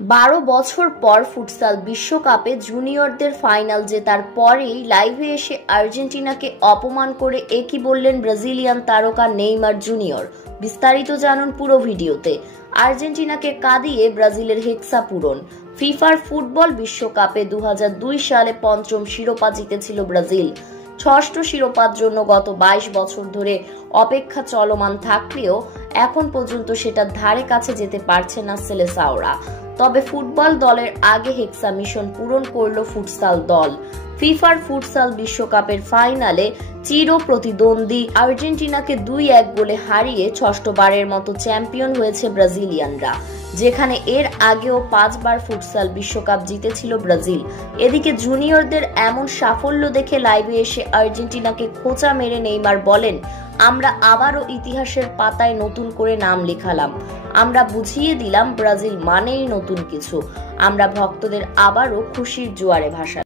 12 বছর পর ফুটসাল বিশ্বকাপে জুনিয়রদের ফাইনাল জেতার পরেই লাইভে এসে আর্জেন্টিনাকে অপমান করে একই বললেন ব্রাজিলিয়ান তারকা নেইমার জুনিয়র। বিস্তারিত জানুন পুরো ভিডিওতে। আর্জেন্টিনাকে কাঁদিয়ে ব্রাজিলের হেক্সা পূরণ। ফিফার ফুটবল বিশ্বকাপে 2002 সালে পঞ্চম শিরোপা জিতেছিল ব্রাজিল। ষষ্ঠ শিরোপার জন্য গত 22 বছর ধরে অপেক্ষা চলমান থাকলেও এখন পর্যন্ত সেটার ধারে কাছে যেতে পারছে না সেলেসাওরা। তবে ফুটবল দলের আগে হেক্সা মিশন পূরণ করল ফুটসাল দল। ফিফার ফুটসাল বিশ্বকাপের ফাইনালে চির প্রতিদ্বন্দ্বী আর্জেন্টিনাকে 2-1 গোলে হারিয়ে ষষ্ঠবারের মতো চ্যাম্পিয়ন হয়েছে ব্রাজিলিয়ানরা, যেখানে এর আগেও 5 বার ফুটসাল বিশ্বকাপ জিতেছিল ব্রাজিল। এদিকে জুনিয়রদের এমন সাফল্য দেখে লাইভে এসে আর্জেন্টিনাকে খোঁচা মেরে নেইমার বলেন, আমরা আবারও ইতিহাসের পাতায় নতুন করে নাম লেখালাম। আমরা বুঝিয়ে দিলাম ব্রাজিল মানেই নতুন কিছু। আমরা ভক্তদের আবারও খুশির জোয়ারে ভাসালাম।